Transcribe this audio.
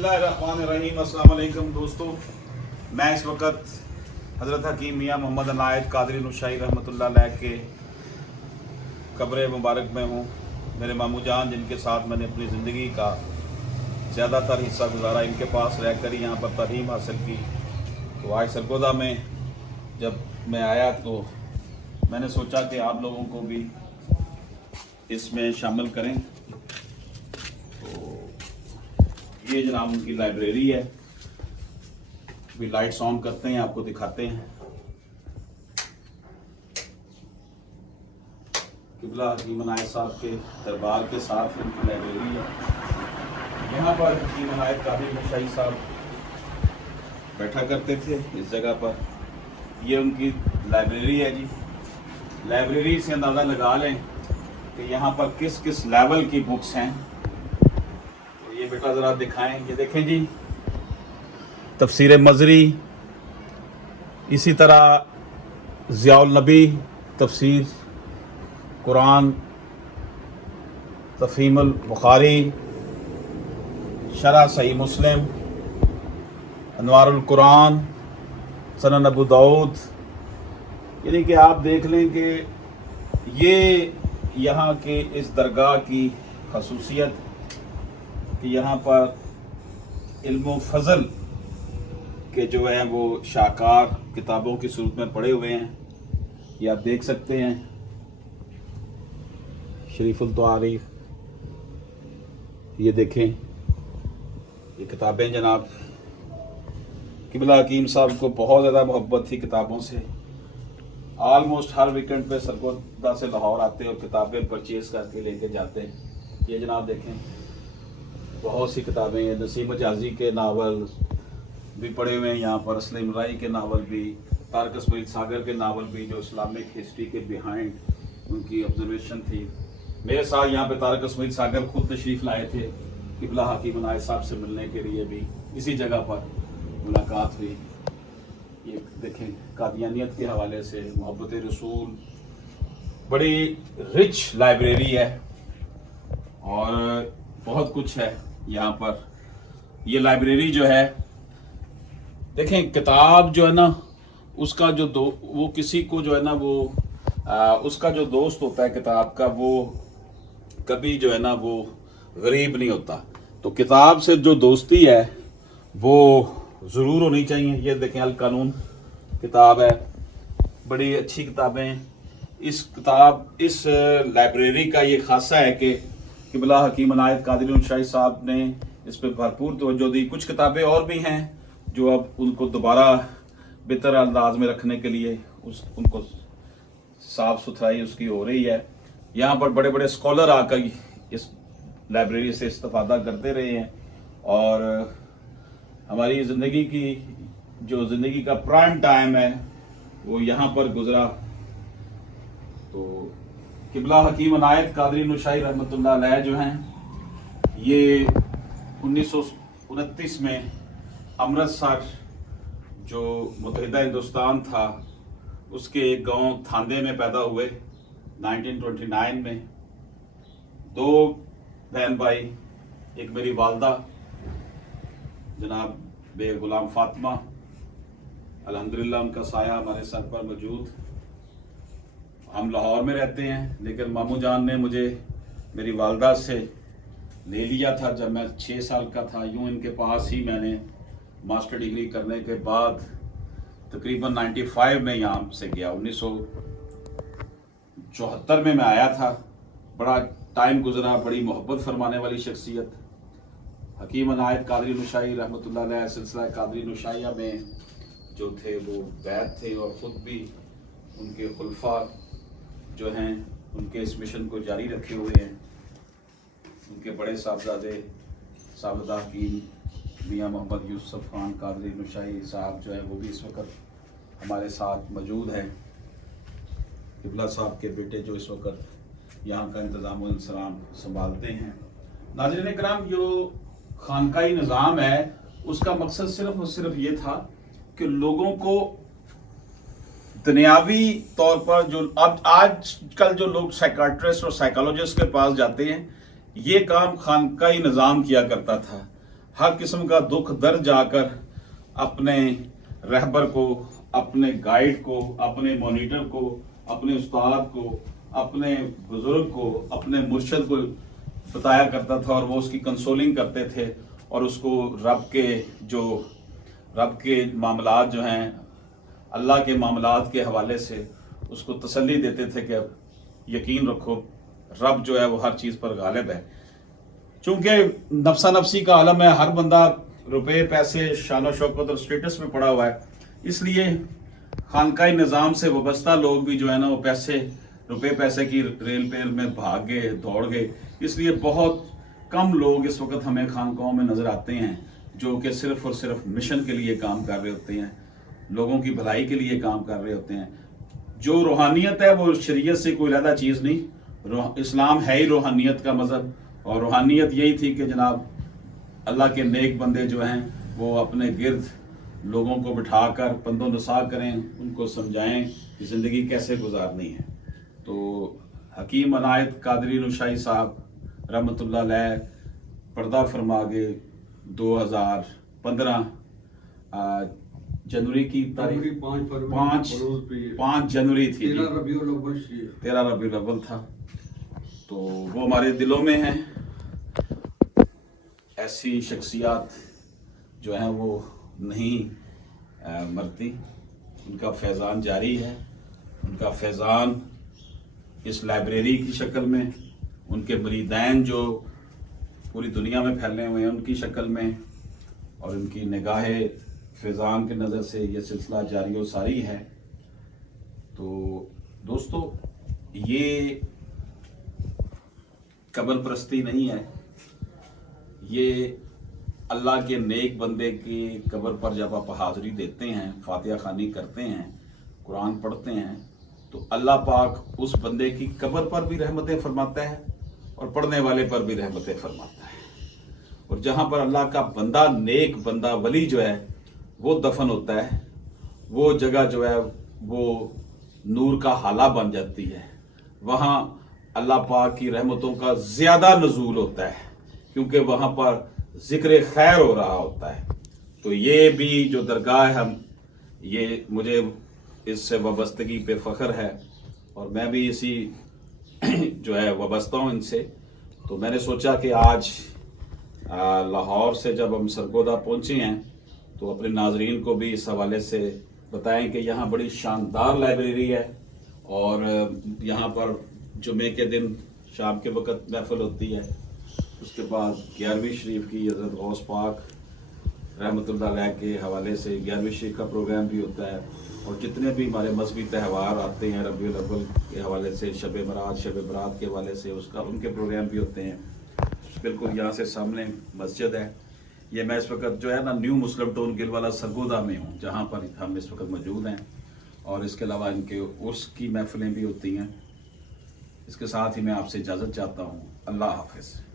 बिस्मिल्लाहिर्रहमानिर्रहीम। अस्सलाम वालेकुम दोस्तों, मैं इस वक्त हज़रत हकीम मियाँ मोहम्मद अनायत कादरी नुशाई रहमतुल्लाह अलैह के कब्र मुबारक में हूँ। मेरे मामू जान जिनके साथ मैंने अपनी ज़िंदगी का ज़्यादातर हिस्सा गुजारा, इनके पास रहकर ही यहाँ पर तालीम हासिल की। तो आज सरगोदा में जब मैं आया तो मैंने सोचा कि आप लोगों को भी इसमें शामिल करें। तो ये जनाब उनकी लाइब्रेरी है। अभी लाइट्स ऑन करते हैं, आपको दिखाते हैं। किबला हकीम अनायत साहब के दरबार के साथ इनकी लाइब्रेरी है। यहाँ पर हकीम अनायत कादरी नुशाई साहब बैठा करते थे इस जगह पर। ये उनकी लाइब्रेरी है जी। लाइब्रेरी से अंदाज़ा लगा लें कि यहाँ पर किस किस लेवल की बुक्स हैं। तो ये बेटा ज़रा दिखाएं। ये देखें जी, तफसीर मज़री, इसी तरह ज़ियाउल नबी तफसीर कुरान, तफ़हीमुल बुखारी, शरह सही मुस्लिम, अनवारुल कुरान, सनन अबू दाऊद। यानी कि आप देख लें कि ये यहाँ के इस दरगाह की खसूसियत कि यहाँ पर इल्म फ़ज़ल के जो हैं वो शाहकार किताबों की सूरत में पड़े हुए हैं। ये आप देख सकते हैं। शरीफुल तारीख, ये देखें, ये किताबें जनाब। किबला हकीम साहब को बहुत ज़्यादा मोहब्बत थी किताबों से। आलमोस्ट हर वीकेंड पे सरगोदा से लाहौर आते और किताबें परचेज करके लेके जाते हैं। ये जनाब देखें, बहुत सी किताबें हैं। नसीम जाजी के नावल भी पढ़े हुए हैं यहाँ पर, असलम राई के नावल भी, तारिक इसमाइल सागर के नावल भी, जो इस्लामिक हिस्ट्री के बिहाइंड उनकी ऑब्जर्वेशन थी। मेरे साथ यहाँ पे तारिक इसमाइल सागर खुद तशरीफ़ लाए थे। किबला हकीम अनायत साहब से मिलने के लिए भी इसी जगह पर मुलाकात हुई। ये देखें, कादियानियत के हवाले से मोहब्बत रसूल, बड़ी रिच लाइब्रेरी है और बहुत कुछ है यहाँ पर। ये लाइब्रेरी जो है, देखें, किताब जो है ना, उसका जो वो किसी को जो है ना वो उसका जो दोस्त होता है किताब का, वो कभी जो है ना वो गरीब नहीं होता। तो किताब से जो दोस्ती है वो ज़रूर होनी चाहिए। ये देखें, अल कानून किताब है, बड़ी अच्छी किताबें। इस लाइब्रेरी का ये खासा है कि किबला हकीम अनायत कादरी नुशाई साहब ने इस पर भरपूर तवज्जो दी। कुछ किताबें और भी हैं जो अब उनको दोबारा बेहतर अंदाज में रखने के लिए उनको साफ सुथराई उसकी हो रही है। यहाँ पर बड़े बड़े स्कॉलर आकर इस लाइब्रेरी से इस्तेफादा करते रहे हैं और हमारी ज़िंदगी का प्राइम टाइम है वो यहाँ पर गुजरा। तो किबला हकीम अनायत कादरी नुशाई रहमतुल्लाह अलैह जो हैं, ये 1929 में अमृतसर जो मुत्तहिदा हिंदुस्तान था उसके एक गांव थांदे में पैदा हुए। 1929 में 2 बहन भाई, एक मेरी वालदा जनाब बे गुलाम फातिमा, अल्हम्दुलिल्लाह उनका साया हमारे सर पर मौजूद। हम लाहौर में रहते हैं, लेकिन मामू जान ने मुझे मेरी वालदा से ले लिया था जब मैं 6 साल का था। यूँ इनके पास ही मैंने मास्टर डिग्री करने के बाद तकरीबन 95 में यहाँ से गया। 1974 में मैं आया था। बड़ा टाइम गुजरा, बड़ी मोहब्बत फरमाने वाली शख्सियत हकीम अनायत कादरी नुशाई रहमतुल्लाह अलैह सिलसिला कादरी नुशाइया में जो थे वो बैद थे और ख़ुद भी उनके खुलफा जो हैं उनके इस मिशन को जारी रखे हुए हैं। उनके बड़े साहबजादा हकीम मियाँ मोहम्मद यूसुफ खान कादरी नुशाई साहब जो है वो भी इस वक्त हमारे साथ मौजूद हैं। किबला साहब के बेटे जो इस वक्त यहाँ का इंतज़ाम व इंसराम संभालते हैं। नाज़रीन इकराम, जो खानकाई निज़ाम है उसका मकसद सिर्फ और सिर्फ ये था कि लोगों को दुनियावी तौर पर जो अब आजकल जो लोग साइकाट्रिस्ट और साइकोलॉजिस्ट के पास जाते हैं, ये काम खानकाई निज़ाम किया करता था। हर किस्म का दुख दर्द जाकर अपने रहबर को, अपने गाइड को, अपने मॉनिटर को, अपने उस्ताद को, अपने बुजुर्ग को, अपने मुर्शद को बताया करता था और वो उसकी कंसोलिंग करते थे और उसको रब के मामलात जो हैं, अल्लाह के मामलात के हवाले से उसको तसल्ली देते थे कि यकीन रखो रब जो है वो हर चीज़ पर गालिब है। चूंकि नफसा नफसी का आलम है, हर बंदा रुपए पैसे शान शौकत और स्टेटस में पड़ा हुआ है, इसलिए खानकाई निज़ाम से वाबस्ता लोग भी जो है ना वो रुपए पैसे की रेल पेल में भाग गए, दौड़ गए। इसलिए बहुत कम लोग इस वक्त हमें खानकाओं में नज़र आते हैं जो कि सिर्फ और सिर्फ मिशन के लिए काम कर रहे होते हैं, लोगों की भलाई के लिए काम कर रहे होते हैं। जो रूहानियत है वो शरीयत से कोई अलग चीज़ नहीं, इस्लाम है ही रूहानियत का मज़हब, और रूहानियत यही थी कि जनाब अल्लाह के नेक बंदे जो हैं वो अपने गिर्द लोगों को बिठाकर पंदो नसा करें, उनको समझाएं कि ज़िंदगी कैसे गुजारनी है। तो हकीम अनायत कादरी नुशाई साहब रहमतुल्लाह अलैह पर्दा फरमा गए 2015 जनवरी की तारीख 5 जनवरी थी, 13 रबीउल अव्वल था। तो वो हमारे दिलों में है। ऐसी शख्सियात जो हैं वो नहीं मरती, उनका फैज़ान जारी है। उनका फैज़ान इस लाइब्रेरी की शक्ल में, उनके मरीदैन जो पूरी दुनिया में फैले हुए हैं उनकी शक्ल में, और उनकी निगाह फैज़ान की नज़र से ये सिलसिला जारी व सारी है। तो दोस्तों, ये कब्र परस्ती नहीं है, ये अल्लाह के नेक बंदे की कब्र पर जब आप हाज़री देते हैं, फातिहा खानी करते हैं, कुरान पढ़ते हैं, तो अल्लाह पाक उस बंदे की कब्र पर भी रहमतें फरमाता है और पढ़ने वाले पर भी रहमतें फरमाता है। और जहाँ पर अल्लाह का बंदा, नेक बंदा, वली जो है वो दफन होता है, वो जगह जो है वो नूर का हाला बन जाती है। वहाँ अल्लाह पाक की रहमतों का ज़्यादा नज़ूल होता है, क्योंकि वहाँ पर ज़िक्र खैर हो रहा होता है। तो ये भी जो दरगाह है, ये मुझे इससे वाबस्तगी पे फ़ख्र है और मैं भी इसी जो है वाबस्ता हूँ इनसे। तो मैंने सोचा कि आज लाहौर से जब हम सरगोदा पहुँचे हैं तो अपने नाजरीन को भी इस हवाले से बताएं कि यहाँ बड़ी शानदार लाइब्रेरी है और यहाँ पर जुमे के दिन शाम के वक़्त महफिल होती है। उसके बाद 11वीं शरीफ की हज़रत गौस पाक रहमतुल्लाह अलैह के हवाले से 11वीं शरीफ का प्रोग्राम भी होता है, और जितने भी हमारे मजहबी त्यौहार आते हैं रबीउल अव्वल के हवाले से, शब बरात के हवाले से उनके प्रोग्राम भी होते हैं। बिल्कुल यहाँ से सामने मस्जिद है। ये मैं इस वक्त जो है ना न्यू मुस्लिम टाउन गिलवाला सरगोदा में हूँ, जहाँ पर हम इस वक्त मौजूद हैं, और इसके अलावा इनके उर्स की महफिलें भी होती हैं। इसके साथ ही मैं आपसे इजाज़त चाहता हूँ। अल्लाह हाफ़िज़।